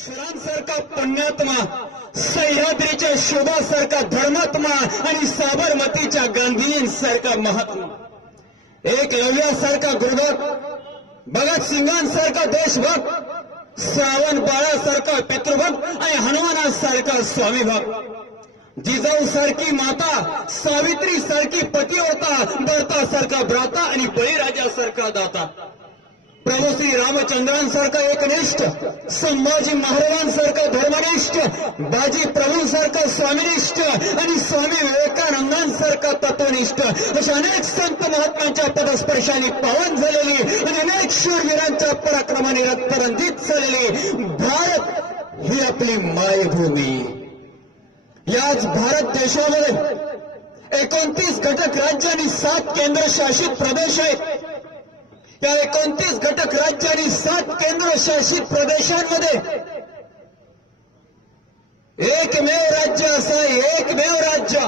सुरांसारखा पुण्यात्मा सह्याद्रीच्या शोभासारखा धर्मात्मा आणि साबरमतीच्या गांधींसारखा महात्मा. एक लव्यासारखा गुरुभक्त भगत सिंगांसारखा देशभक्त श्रावण बाळासारखा पितृभक्त आणि हनुमानासारखा स्वामीभक्त. जिजाऊ सारखी माता सावित्री सारखी पतिव्रता भरता सारखा भ्राता आणि बळीराजासारखा दाता. प्रभू श्री रामचंद्रांसारखा एकनिष्ठ संभाजी महाराजांसारखा धर्मनिष्ठ बाजी प्रभूंसारखा स्वामीनिष्ठ आणि स्वामी विवेकानंदांसारखा तत्वनिष्ठ अशा अनेक संत महात्म्यांच्या पदस्पर्शाने पावन झालेली आणि अनेक शूरवीरांच्या पराक्रमाने रक्तरंजित झालेली भारत ही आपली मायभूमी. याच भारत देशामध्ये एकोणतीस घटक राज्य आणि सात केंद्रशासित प्रदेश आहेत. या एकोणतीस घटक राज्य आणि सात केंद्रशासित प्रदेशांमध्ये? एकमेव राज्य असं एकमेव राज्य.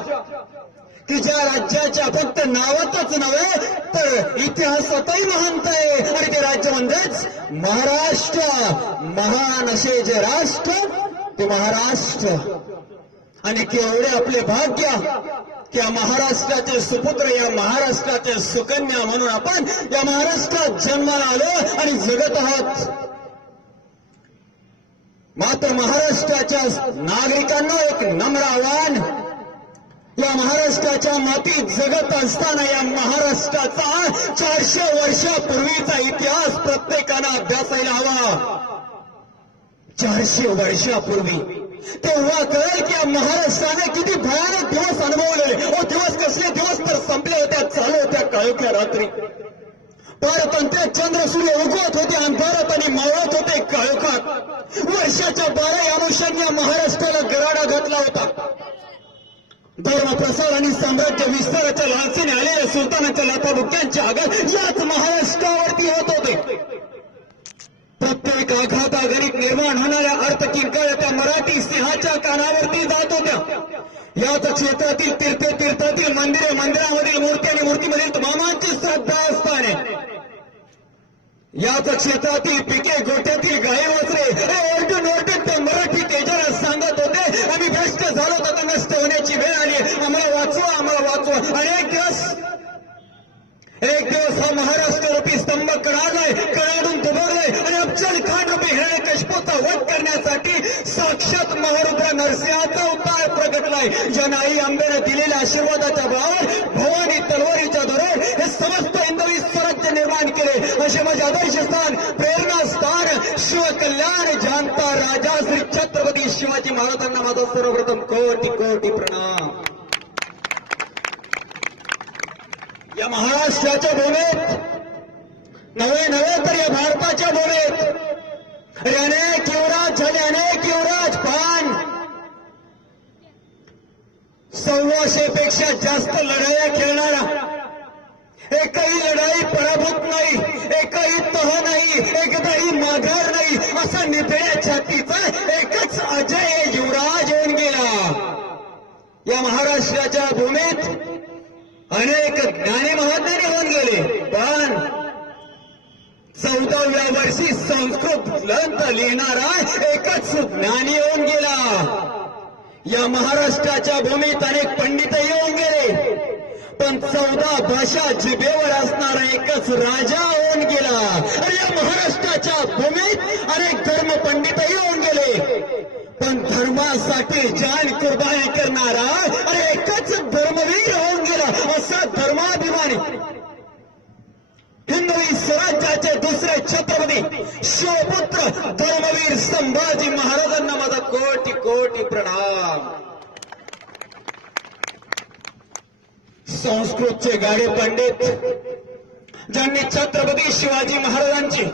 की ज्या राज्याच्या फक्त नावातच नव्हे तर इतिहासातही महानता आहे. आणि ते राज्य म्हणजेच महाराष्ट्र. महान असे जे राष्ट्र ते महाराष्ट्र. आणि केवढे आपले भाग्य त्या महाराष्ट्राचे सुपुत्र या महाराष्ट्राचे सुकन्या म्हणून आपण या महाराष्ट्रात जन्माला आलो आणि जगत आहोत. मात्र महाराष्ट्राच्या नागरिकांना एक नम्र आव्हान या महाराष्ट्राच्या मातीत जगत असताना या महाराष्ट्राचा चारशे वर्षापूर्वीचा इतिहास प्रत्येकानं अभ्यासायला हवा. चारशे वर्षापूर्वी. तेव्हा कळेल की या महाराष्ट्राने किती भयानक दिवस काळोख्या रात्री. पारतंत्र्यात चंद्र सूर्य उगवत होते अंधारात आणि मावळत होते काळोखात. वर्षाच्या बारा अनुषंगी महाराष्ट्राला गराडा घातला होता. धर्मप्रसार आणि साम्राज्य विस्ताराच्या लालसेने आलेल्या सुलतानाच्या लाथाबुक्यांचे आघात याच महाराष्ट्रावरती होत होते. प्रत्येक आघातागणित निर्माण होणाऱ्या अर्थ किरकाळ त्या मराठी सिंहाच्या कानावरती जात होत्या. याच क्षेत्रातील तीर्थे याच क्षेत्रातील पिके गोठ्यातील गाय वासरे हे ओरडून ओरडून ते मराठी तेजाला सांगत होते. आम्ही भ्रष्ट झालो तर नष्ट होण्याची वेळ आली. आम्हाला वाचवा आम्हाला वाचवा. आणि एक दिवस एक दिवस हा महाराष्ट्र रूपी स्तंभ कडालाय कडाडून दुबरलाय आणि अफजल खान रूपी हिरण्य कशपूचा वध करण्यासाठी साक्षात महारुद्र नरसिंहाचा उपाय प्रगटलाय. ज्या आई आंबेने दिलेल्या आशीर्वादाच्या बळावर भवानी तलवारीच्या धरून हे समस्त हिंदवी स्वराज्य निर्माण असे माझे आदर्श स्थान प्रेरणा स्थान शिवकल्याण जानता राजा श्री छत्रपती शिवाजी महाराजांना माझा सर्वप्रथम कोटी कोटी प्रणाम. या महाराष्ट्राच्या भूमीत नवे नवे तर या भारताच्या भूमीत अरे अनेक युवराज झाले अनेक युवराज पण. सव्वाशे पेक्षा जास्त लढाया खेळणारा एकही लढाई पराभूत नाही. मोह नाही एकदाही माघार नाही असा निधड्या छातीचा एकच अजय युवराज होऊन गेला. या महाराष्ट्राच्या भूमीत अनेक ज्ञानी महाज्ञानी होऊन गेले पण चौदाव्या वर्षी संस्कृत ग्रंथ लिहिणारा एकच ज्ञानी होऊन गेला. या महाराष्ट्राच्या भूमीत अनेक पंडितही होऊन गेले पण चौदा भाषा जिभेवर असणारा एकच राजा होऊन गेला आणि या महाराष्ट्राच्या भूमीत अनेक धर्म पंडितही होऊन गेले पण धर्मासाठी जान कुर्बानी करणारा. अरे एकच धर्मवीर होऊन गेला. असा धर्माभिमानी. हिंदवी स्वराज्याचे दुसरे छत्रपती शिवपुत्र धर्मवीर संभाजी महाराजांना माझा कोटी कोटी प्रणाम. संस्कृतचे गाडे पंडित ज्यांनी छत्रपती शिवाजी महाराजांची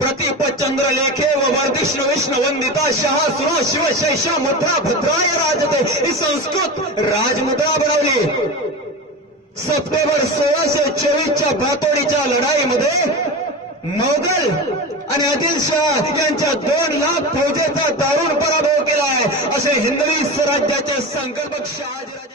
प्रतिप चंद्र लेखे व वर्धिष्णू विष्णु वंदिता शहा शिव शिवशैषा मुद्रा भद्राय राजते ही संस्कृत राजमुद्रा बनवली सप्टेंबर सोळाशे चोवीसच्या भातोडीच्या लढाईमध्ये मोगल आणि आदिलशाह यांच्या दोन लाख फौजेचा दारुण पराभव केला आहे असे हिंदवी स्वराज्याचे संकल्पक शहाजी